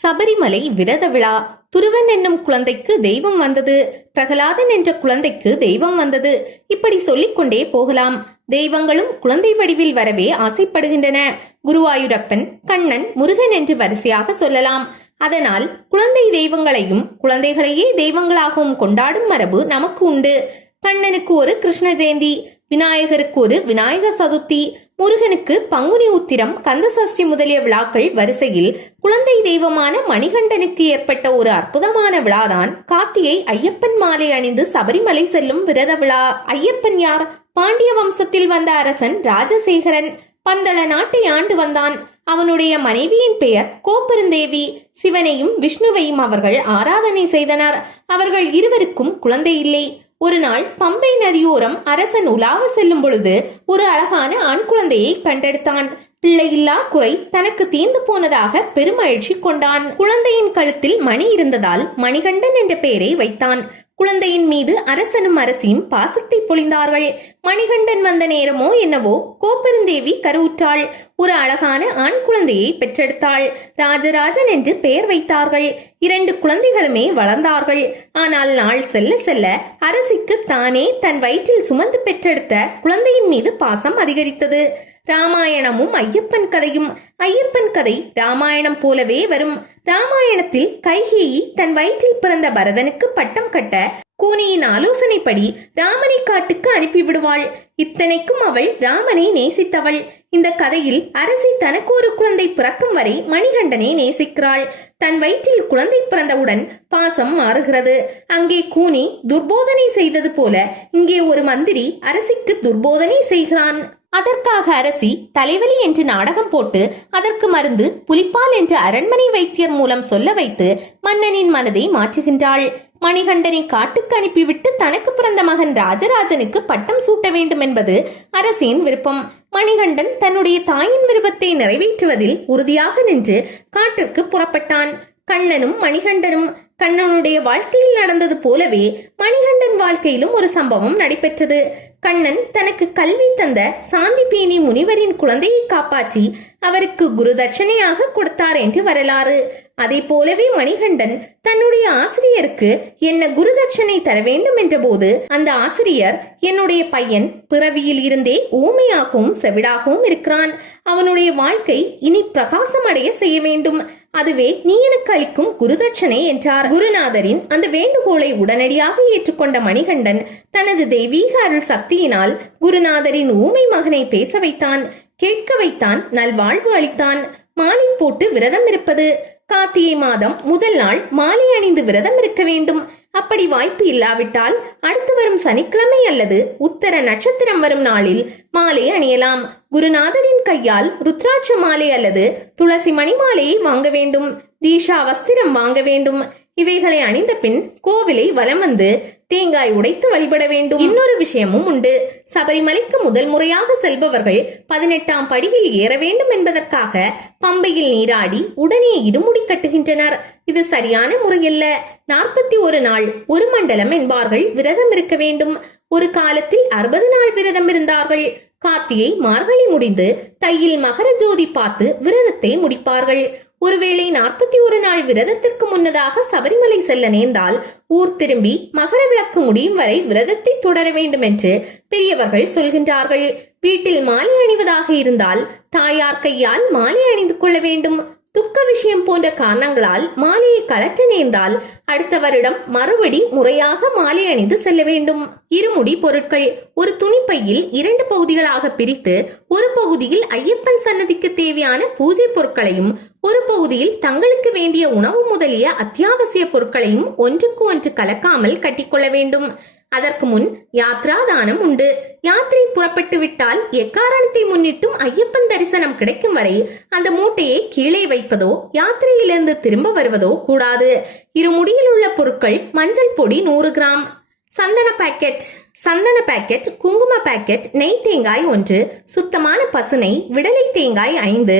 சபரிமலை விரத விழா. துருவன் என்னும் குழந்தைக்கு தெய்வம் வந்தது. பிரகலாதன் என்ற குழந்தைக்கு தெய்வம் வந்தது. இப்படி சொல்லிக்கொண்டே போகலாம். தெய்வங்களும் குழந்தை வடிவில் வரவே ஆசைப்படுகின்றன. குருவாயூரப்பன் கண்ணன் முருகன் என்று வரிசையாக சொல்லலாம். அதனால் குழந்தை தெய்வங்களையும் குழந்தைகளையே தெய்வங்களாகவும் கொண்டாடும் மரபு நமக்கு உண்டு. கண்ணனுக்கு ஒரு கிருஷ்ண ஜெயந்தி. விநாயகருக்கு ஒரு விநாயக சதுர்த்தி முருகனுக்கு பங்குனி உத்திரம் கந்தசஷ்டி முதலிய விழாக்கள் வரிசையில் குழந்தை தெய்வமான மணிகண்டனுக்கு ஏற்பட்ட ஒரு அற்புதமான விழாதான் கார்த்திகை ஐயப்பன் மாலை அணிந்து சபரிமலை செல்லும் விரத விழா. ஐயப்பன் யார்? பாண்டிய வம்சத்தில் வந்த அரசன் ராஜசேகரன். பந்தள நாட்டை ஆண்டு வந்தான். அவனுடைய மனைவியின் பெயர் கோப்பெருந்தேவி. சிவனையும் விஷ்ணுவையும் அவர்கள் ஆராதனை செய்தனர். அவர்கள் இருவருக்கும் குழந்தை இல்லை. ஒரு நாள் பம்பை நதியோரம் அரசன் உலாவ செல்லும் பொழுது ஒரு அழகான ஆண் குழந்தையை கண்டெடுத்தான். பிள்ளையில்லா குறை தனக்கு தீர்ந்து போனதாக பெருமகிழ்ச்சி கொண்டான். குழந்தையின் கழுத்தில் மணி இருந்ததால் மணிகண்டன் என்ற பெயரை வைத்தான். குழந்தையின் மீது அரசனும் அரசியும் பாசத்தை பொழிந்தார்கள். மணிகண்டன் வந்த நேரமோ என்னவோ கோப்பெருந்தேவி கருவுற்றாள். ஒரு அழகான ஆண் குழந்தையை பெற்றெடுத்தாள். ராஜராஜன் என்று பெயர் வைத்தார்கள். இரண்டு குழந்தைகளுமே வளர்ந்தார்கள். ஆனால் நாள் செல்ல செல்ல அரசிக்கு தானே தன் வயிற்றில் சுமந்து பெற்றெடுத்த குழந்தையின் மீது பாசம் அதிகரித்தது. ராமாயணமும் ஐயப்பன் கதையும். ஐயப்பன் கதை ராமாயணம் போலவே வரும். ராமாயணத்தில் கைகேயி தன் வயிற்றில் பிறந்த பரதனுக்கு பட்டம் கட்ட கூனியின் ஆலோசனைப்படி ராமனை காட்டுக்கு அனுப்பிவிடுவாள். இத்தனைக்கும் அவள் ராமனை நேசித்தவள். இந்த கதையில் அரசி தனக்கு ஒரு குழந்தை பிறக்கும் வரை மணிகண்டனை நேசிக்கிறாள். தன் வயிற்றில் குழந்தை பிறந்தவுடன் பாசம் மாறுகிறது. அங்கே கூனி துர்போதனை செய்தது போல இங்கே ஒரு மந்திரி அரசிக்கு துர்போதனை செய்கிறான். அதற்காக அரசி தலைவலி என்று நாடகம் போட்டு அதற்கு மருந்து புலிப்பால் என்று அரண்மனை வைத்தியர் மூலம் சொல்ல வைத்து மன்னனின் மனதை மாற்றுகின்றாள். மணிகண்டனை காட்டுக்கு அனுப்பிவிட்டு தனக்கு பிறந்த மகன் ராஜராஜனுக்கு பட்டம் சூட்ட வேண்டும் என்பது அரசின் விருப்பம். மணிகண்டன் தன்னுடைய தாயின் விருப்பத்தை நிறைவேற்றுவதில் உறுதியாக நின்று காட்டிற்கு புறப்பட்டான். கண்ணனும் மணிகண்டனும் கண்ணனுடைய வாழ்க்கையில் நடந்தது போலவே மணிகண்டன் வாழ்க்கையிலும் ஒரு சம்பவம் நடைபெற்றது. கண்ணன் தனக்கு கல்வி தந்த சாந்திபேணி முனிவரின் குழந்தையை காப்பாற்றி அவருக்கு குரு தட்சணையாக கொடுத்தார் என்று வரலாறு. அதை போலவே மணிகண்டன் தன்னுடைய ஆசிரியருக்கு என்ன குரு தட்சணை தர வேண்டும் என்ற போது அந்த ஆசிரியர் என்னுடைய பையன் பிறவியில் இருந்தே ஊமையாகவும் செவிடாகவும் இருக்கிறான். அவனுடைய வாழ்க்கை இனி பிரகாசம் அடைய செய்ய வேண்டும். அதுவே நீ எனக்கு அளிக்கும் குருதட்சணை என்றார். குருநாதரின் அந்த வேண்டுகோளை உடனடியாக ஏற்றுக்கொண்ட மணிகண்டன் தனது தெய்வீக அருள் சக்தியினால் குருநாதரின் ஊமை மகனை பேச வைத்தான். கேட்க வைத்தான் நல்வாழ்வு அளித்தான். மாலை போட்டு விரதம் இருப்பது. கார்த்திகை மாதம் முதல் நாள் மாலை அணிந்து விரதம் இருக்க வேண்டும். அப்படி வாய்ப்பு இல்லாவிட்டால் அடுத்து வரும் சனிக்கிழமை அல்லது உத்தர நட்சத்திரம் வரும் நாளில் மாலை அணியலாம். குருநாதரின் கையால் ருத்ராட்ச மாலை அல்லது துளசி மணி மாலையை வாங்க வேண்டும். தீஷா வஸ்திரம் வாங்க வேண்டும். இவைகளை அணிந்த பின் கோவிலை வலம் வந்து தேங்காய் உடைத்து வழிபட வேண்டும். இன்னொரு விஷயமும் உண்டு. சபரிமலைக்கு முதல் முறையாக செல்பவர்கள் பதினெட்டாம் படியில் ஏற வேண்டும் என்பதற்காக பம்பையில் நீராடி உடனே இருமுடி கட்டுகின்றனர். இது சரியான முறையல்ல. நாற்பத்தி ஒரு நாள் ஒரு மண்டலம் என்பார்கள் விரதம் இருக்க வேண்டும். ஒரு காலத்தில் அறுபது நாள் விரதம் இருந்தார்கள். காத்தியை மார்கழி முடிந்து தையில் மகர ஜோதி பார்த்து விரதத்தை முடிப்பார்கள். ஒருவேளை நாற்பத்தி ஒரு நாள் விரதத்திற்கு முன்னதாக சபரிமலை செல்ல நேர்ந்தால் ஊர் திரும்பி மகர விளக்கு முடியும் வரை விரதத்தை தொடர வேண்டும் என்று பெரியவர்கள் சொல்கின்றார்கள். வீட்டில் மாலை அணிவதாக இருந்தால் தாயார் கையால் மாலை அணிந்து கொள்ள வேண்டும். துக்க விஷயம் போன்ற காரணங்களால் மாலையை கலற்ற நேர்ந்தால் அடுத்த வருடம் மறுபடி முறையாக மாலை அணிந்து செல்ல வேண்டும். இருமுடி பொருட்கள். ஒரு துணிப்பையில் இரண்டு பகுதிகளாக பிரித்து ஒரு பகுதியில் ஐயப்பன் சன்னதிக்கு தேவையான பூஜை பொருட்களையும் ஒரு பகுதியில் தங்களுக்கு வேண்டிய உணவு முதலிய அத்தியாவசிய பொருட்களையும் ஒன்றுக்கு ஒன்று கலக்காமல் கட்டிக்கொள்ள வேண்டும். அதற்கு முன் யாத்ராதானம் உண்டு. யாத்திரை புறப்பட்டு விட்டால் எக்காரணத்தை முன்னிட்டும் ஐயப்பன் தரிசனம் கிடைக்கும் வரை அந்த மூட்டையை கீழே வைப்பதோ யாத்திரையிலிருந்து திரும்ப வருவதோ கூடாது. இருமுடியில் உள்ள பொருட்கள் மஞ்சள் பொடி நூறு கிராம். சந்தன பாக்கெட். சந்தன பாக்கெட் குங்கும பாக்கெட் நெய் தேங்காய் ஒன்று சுத்தமான பசுனை விடலை தேங்காய் ஐந்து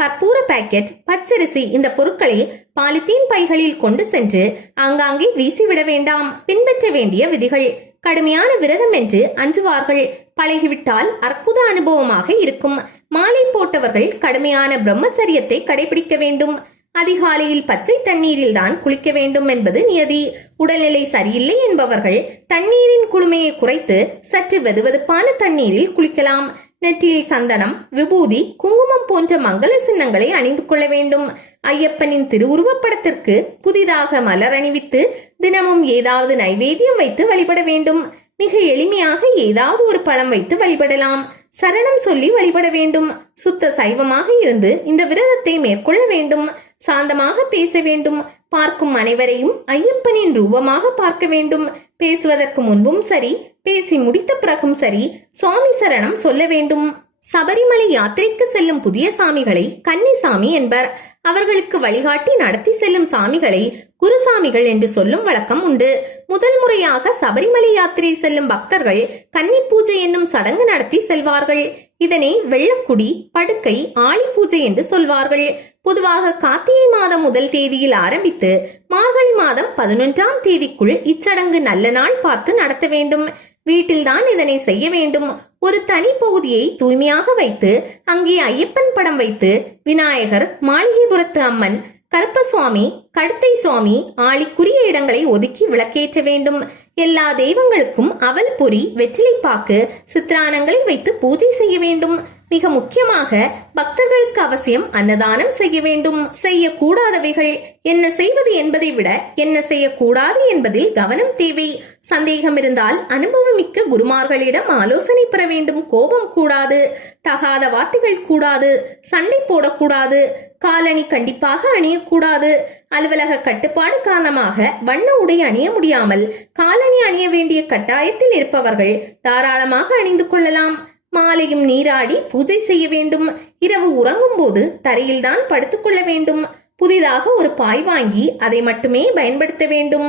கற்பூர பாக்கெட் பச்சரிசி இந்த பொருட்களை பாலித்தீன் பைகளில் கொண்டு சென்று ஆங்காங்கே வீசிவிட வேண்டாம். பின்பற்ற வேண்டிய விதிகள். கடுமையான விரதம் என்று அஞ்சுவார்கள். பழகிவிட்டால் அற்புத அனுபவமாக இருக்கும். மாலை போட்டவர்கள் கடுமையான பிரம்மச்சரியத்தை கடைபிடிக்க வேண்டும். அதிகாலையில் பச்சை தண்ணீரில் தான் குளிக்க வேண்டும் என்பது நியதி. உடல்நிலை சரியில்லை என்பவர்கள் தண்ணீரின் குளுமையை குறைத்து சற்று வெதுவெதுப்பான தண்ணீரில் குளிக்கலாம். நெற்றியில் சந்தனம் விபூதி குங்குமம் போன்ற மங்கள சின்னங்களை அணிந்து கொள்ள வேண்டும். ஐயப்பனின் திருவுருவப்படத்திற்கு புதிதாக மலர் அணிவித்து தினமும் ஏதாவது நைவேத்தியம் வைத்து வழிபட வேண்டும். மிக எளிமையாக ஏதாவது ஒரு பழம் வைத்து வழிபடலாம். சரணம் சொல்லி வழிபட வேண்டும். சுத்த சைவமாக இருந்து இந்த விரதத்தை மேற்கொள்ள வேண்டும். சாந்தமாக பேச வேண்டும். பார்க்கும் அனைவரையும் ஐயப்பனின் ரூபமாக பார்க்க வேண்டும். பேசுவதற்கு முன்பும் சரி பேசி முடித்த பிறகும் சரி சுவாமி சரணம் சொல்ல வேண்டும். சபரிமலை யாத்திரைக்கு செல்லும் புதிய சாமிகளை கன்னிசாமி என்பர். அவர்களுக்கு வழிகாட்டி நடத்தி செல்லும் சாமிகளை குருசாமிகள் என்று சொல்லும் வழக்கம் உண்டு. முதல் முறையாக சபரிமலை யாத்திரை செல்லும் பக்தர்கள் கன்னி பூஜை என்னும் சடங்கு நடத்தி செல்வார்கள். இதனை வெள்ளக்குடி படுக்கை ஆளி பூஜை என்று சொல்வார்கள். பொதுவாக கார்த்திகை மாதம் முதல் தேதியில் ஆரம்பித்து மார்கழி மாதம் பதினொன்றாம் தேதிக்குள் இச்சடங்கு நல்ல நாள் பார்த்து நடத்த வேண்டும். வீட்டில்தான் இதனை செய்ய வேண்டும். ஒரு தனி பகுதியை தூய்மையாக வைத்து அங்கே ஐயப்பன் படம் வைத்து விநாயகர் மாளிகைபுரத்து அம்மன் கருப்பசுவாமி கடுத்தை சுவாமி ஆளிக்குரிய இடங்களை ஒதுக்கி விளக்கேற்ற வேண்டும். எல்லா தெய்வங்களுக்கும் அவல் பொறி வெற்றிலைப்பாக்கு சித்திரானங்களை வைத்து பூஜை செய்ய வேண்டும். மிக முக்கியமாக பக்தர்களுக்கு அவசியம் அன்னதானம் செய்ய வேண்டும். செய்யக்கூடாதவைகள் என்ன செய்வது என்பதை விட என்ன செய்யக்கூடாது என்பதில் கவனம் தேவை. சந்தேகம் இருந்தால் அனுபவமிக்க குருமார்களிடம் ஆலோசனை பெற வேண்டும். கோபம் கூடாது. தகாத வார்த்தைகள் கூடாது. சண்டை போடக்கூடாது. காலணி கண்டிப்பாக அணியக்கூடாது. அலுவலக கட்டுப்பாடு காரணமாக வண்ண உடை அணிய முடியாமல் காலணி அணிய வேண்டிய கட்டாயத்தில் இருப்பவர்கள் தாராளமாக அணிந்து கொள்ளலாம். மாலையும் நீராடி பூஜை செய்ய வேண்டும். இரவு உறங்கும் போது தரையில்தான் படுத்துக்கொள்ள வேண்டும். புதிதாக ஒரு பாய் வாங்கி அதை மட்டுமே பயன்படுத்த வேண்டும்.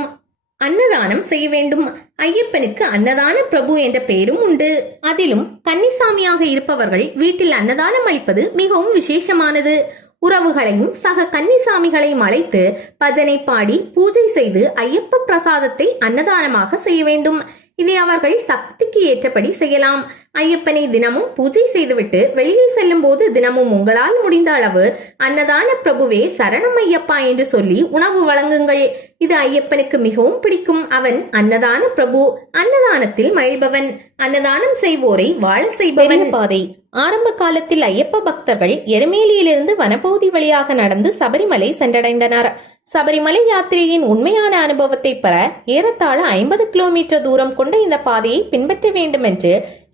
அன்னதானம் செய்ய வேண்டும். ஐயப்பனுக்கு அன்னதான பிரபு என்ற பெயரும் உண்டு. அதிலும் கன்னிசாமியாக இருப்பவர்கள் வீட்டில் அன்னதானம் அளிப்பது மிகவும் விசேஷமானது. உறவுகளையும் சக கன்னிசாமிகளையும் அழைத்து பஜனை பாடி பூஜை செய்து ஐயப்ப பிரசாதத்தை அன்னதானமாக செய்ய வேண்டும். இதை அவர்கள் சக்திக்கு ஏற்றபடி செய்யலாம். ஐயப்பனை தினமும் பூஜை செய்துவிட்டு வெளியே செல்லும் போது தினமும் உங்களால் முடிந்த அளவு அன்னதான பிரபுவே சரணம் ஐயப்பா என்று சொல்லி உணவு வழங்குங்கள். இது ஐயப்பனுக்கு மிகவும் பிடிக்கும். அவன் அன்னதான பிரபு அன்னதானத்தில் மகிழ்பவன். அன்னதானம் செய்வோரை வாழ செய்பவன். பாதை. ஆரம்ப காலத்தில் ஐயப்ப பக்தர்கள் எருமேலியிலிருந்து வனப்பகுதி வழியாக நடந்து சபரிமலை சென்றடைந்தனர். சபரிமலை யாத்திரையின் உண்மையான அனுபவத்தை பெற ஏறத்தாழ ஐம்பது கிலோமீட்டர் தூரம் கொண்ட இந்த பாதையை பின்பற்ற வேண்டும் என்று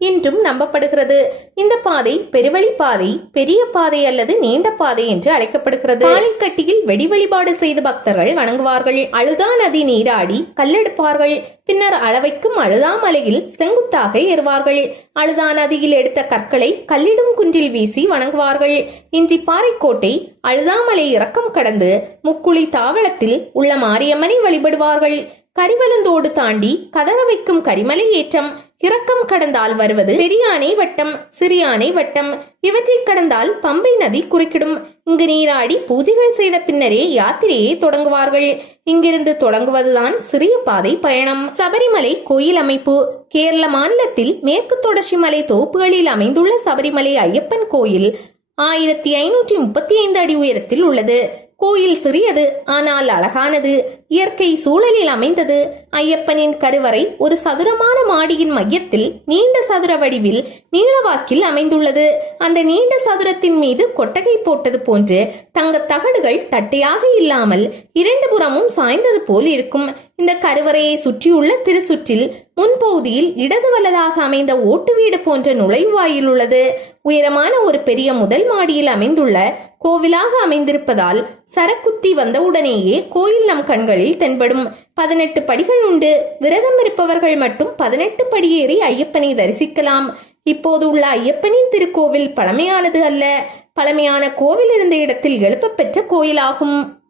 என்றும் நம்பப்படுகிறது. இந்த பாதை பெருவழி பாதை பெரிய பாதை அல்லது நீண்ட பாதை என்று அழைக்கப்படுகிறது. ஆலைக்கட்டியில் வெடி வழிபாடு செய்த பக்தர்கள் வணங்குவார்கள். அழுதா நதி நீராடி கல்லெடுப்பார்கள். பின்னர் அளவைக்கும் அழுதா மலையில் செங்குத்தாக ஏறுவார்கள். அழுதா நதியில் எடுத்த கற்களை கல்லிடும் குன்றில் வீசி வணங்குவார்கள். இஞ்சி பாறைக்கோட்டை அழுதாமலை இறக்கம் கடந்து முக்குழி தாவளத்தில் உள்ள மாரியம்மனை வழிபடுவார்கள். கரிவலந்தோடு தாண்டி கதற வைக்கும் கரிமலை ஏற்றம் இறக்கம் கடந்தால் வருவது பெரியானை வட்டம் சிறியானை வட்டம் இவற்றை கடந்தால் பம்பை நதி குறுக்கிடும். இங்கு நீராடி பூஜைகள் செய்த பின்னரே யாத்திரையை தொடங்குவார்கள். இங்கிருந்து தொடங்குவதுதான் சிறிய பாதை பயணம். சபரிமலை கோயில் அமைப்பு. கேரள மாநிலத்தில் மேற்கு தொடர்ச்சி மலை தோப்புகளில் அமைந்துள்ள சபரிமலை ஐயப்பன் கோயில் ஆயிரத்தி ஐநூற்றி முப்பத்தி ஐந்து அடி உயரத்தில் உள்ளது. கோயில் சிறியது ஆனால் அழகானது. இயற்கை சூழலில் அமைந்தது. ஐயப்பனின் கருவறை ஒரு சதுரமான மாடியின் மையத்தில் நீண்ட சதுர வடிவில் நீளவாக்கில் அமைந்துள்ளது. அந்த நீண்ட சதுரத்தின் மீது கொட்டகை போட்டது போன்று தங்க தகடுகள் தட்டையாக இல்லாமல் இரண்டு புறமும் சாய்ந்தது போல் இருக்கும். இந்த கருவறையை சுற்றியுள்ள திருசுற்றில் முன்பகுதியில் இடது வலதாக அமைந்த ஓட்டு வீடு போன்ற நுழைவாயில் உள்ளது. உயரமான ஒரு பெரிய முதல் மாடியில் அமைந்துள்ள கோவிலாக அமைந்திருப்பதால் சரக்குத்தி வந்தவுடனேயே கோயில் நம் கண்களில் தென்படும். பதினெட்டு படிகள் உண்டு. விரதம் இருப்பவர்கள் மட்டும் பதினெட்டு படியேறி ஐயப்பனை தரிசிக்கலாம். இப்போது உள்ள ஐயப்பனின் திருக்கோவில் பழமையானது அல்ல. பழமையான கோவில் இருந்த இடத்தில் எழுப்பப்பெற்ற கோயிலாகும்.